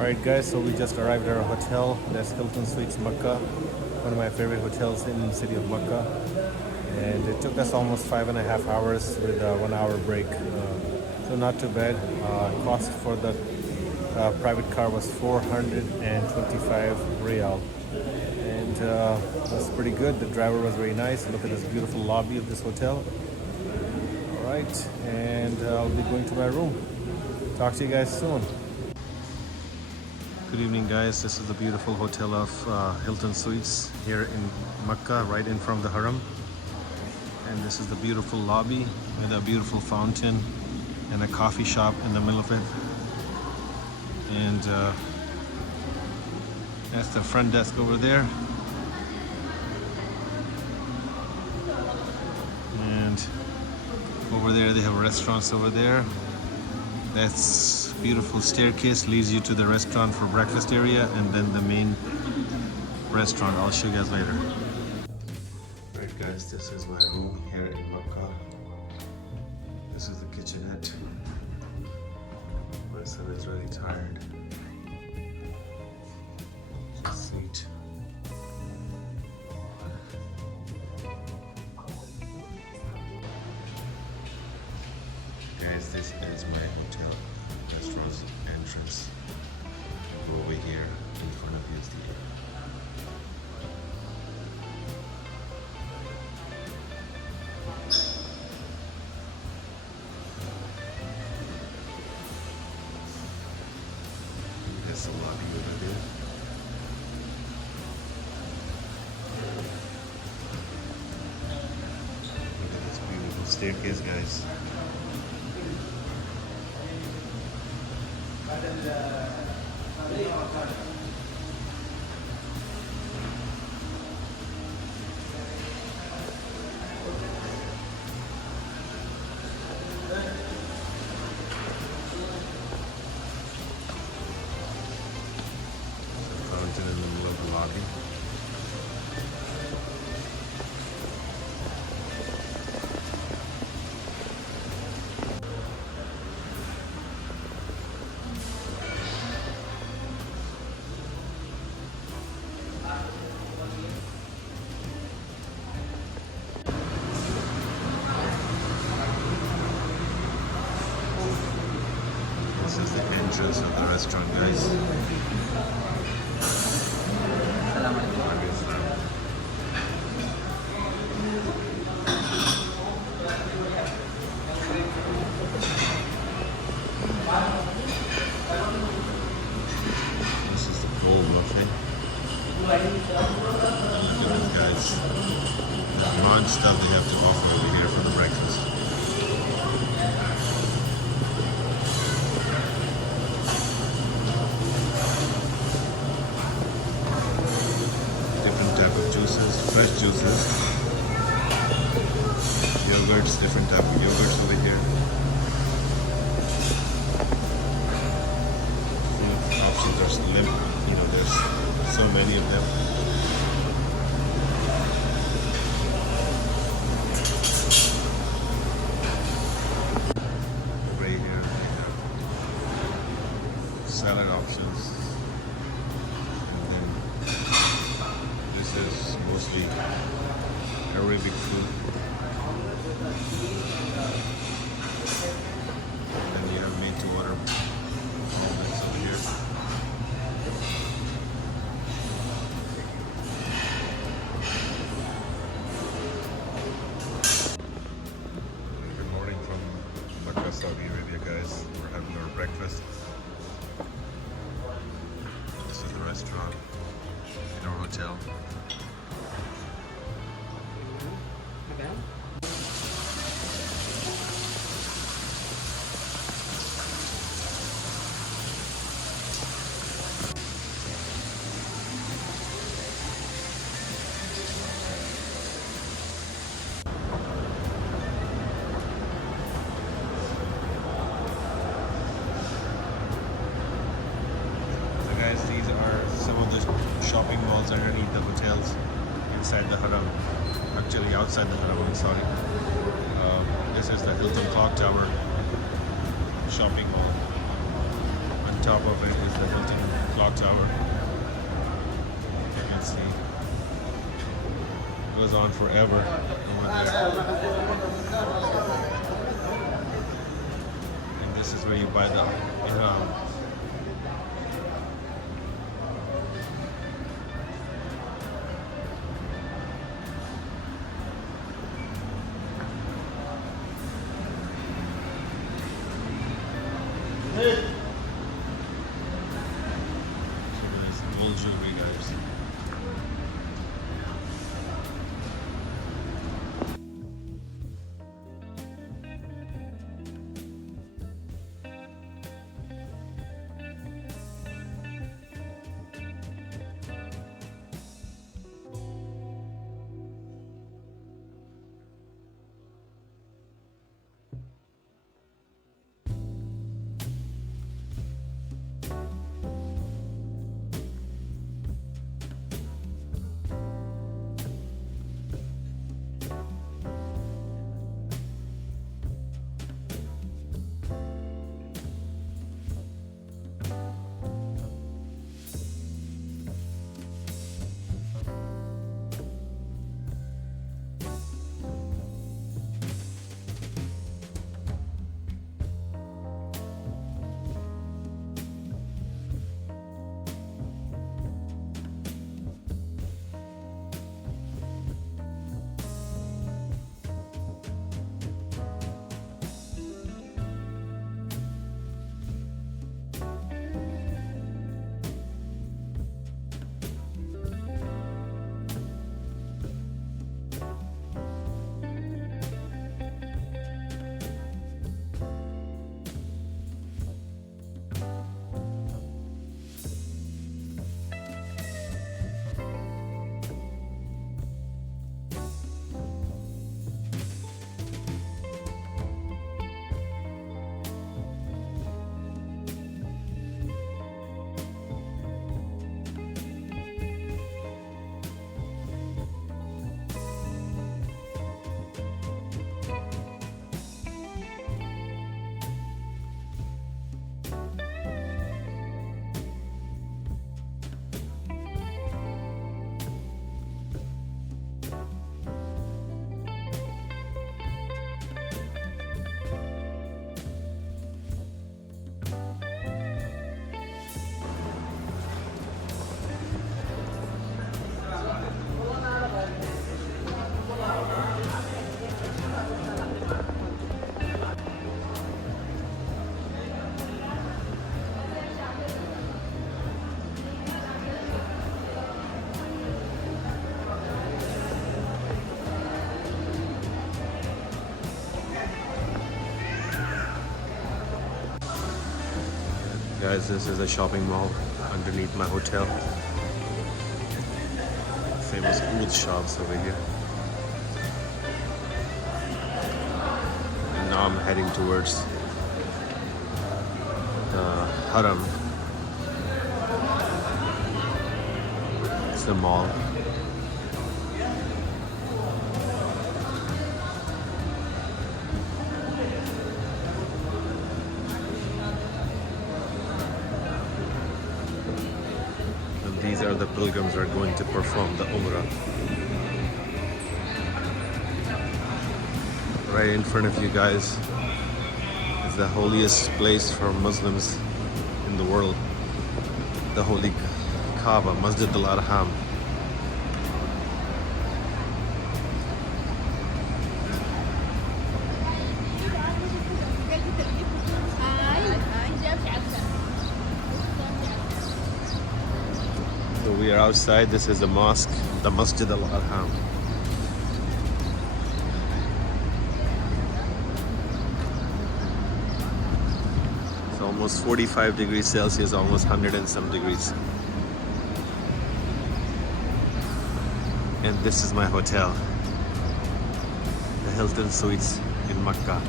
Alright guys, so we just arrived at our hotel. That's Hilton Suites Makkah, one of my favorite hotels in the city of Makkah. And it took us almost 5.5 hours with a 1 hour break. So not too bad. Cost for the private car was 425 Riyal. And that's pretty good. The driver was very nice. Look at this beautiful lobby of this hotel. Alright, and I'll be going to my room. Talk to you guys soon. Good evening guys, this is the beautiful hotel of Hilton Suites here in Makkah, right in front of the Haram. And this is the beautiful lobby with a beautiful fountain and a coffee shop in the middle of it. And that's the front desk over there. And over there they have restaurants over there. That's beautiful staircase leads you to the restaurant for breakfast area, and then the main restaurant. I'll show you guys later. Alright guys, this is my room here in Makkah. This is the kitchenette. My son is really tired. Sweet. Guys, this is my hotel restaurant's entrance. Over here in front of you is the there's a lobby over there. Look at this beautiful staircase, guys. Fountain in the middle of the lobby. This is the entrance of the restaurant, guys. This is the cold buffet. Look at this, guys. There's much stuff they have to offer over here for the breakfast. Different type of juices, fresh juices, yogurts, different type of yogurts over here. Options are slim, there's so many of them. Over here we have salad options. This is mostly Arabic food. And then you have made to order moments over here. Good morning from Makkah, Saudi Arabia, guys. We're having our breakfast. This is the restaurant in our hotel. Guys, these are some of the shopping malls underneath the hotels inside the Haram. Actually outside the Haram, I'm sorry. This is the Hilton Clock Tower shopping mall. top of it is the Hilton clock tower. You can see it goes on forever over there. And this is where you buy the Haram. Old jewelry, guys. Guys, this is a shopping mall underneath my hotel. Famous oud shops over here. And now I'm heading towards the Haram. It's the mall. These are the pilgrims who are going to perform the Umrah. Right in front of you guys is the holiest place for Muslims in the world. The holy Kaaba, Masjid al-Haram. So we are outside. This is the mosque, the Masjid al-Haram. It's almost 45 degrees Celsius, almost 100 and some degrees. And this is my hotel, the Hilton Suites in Makkah.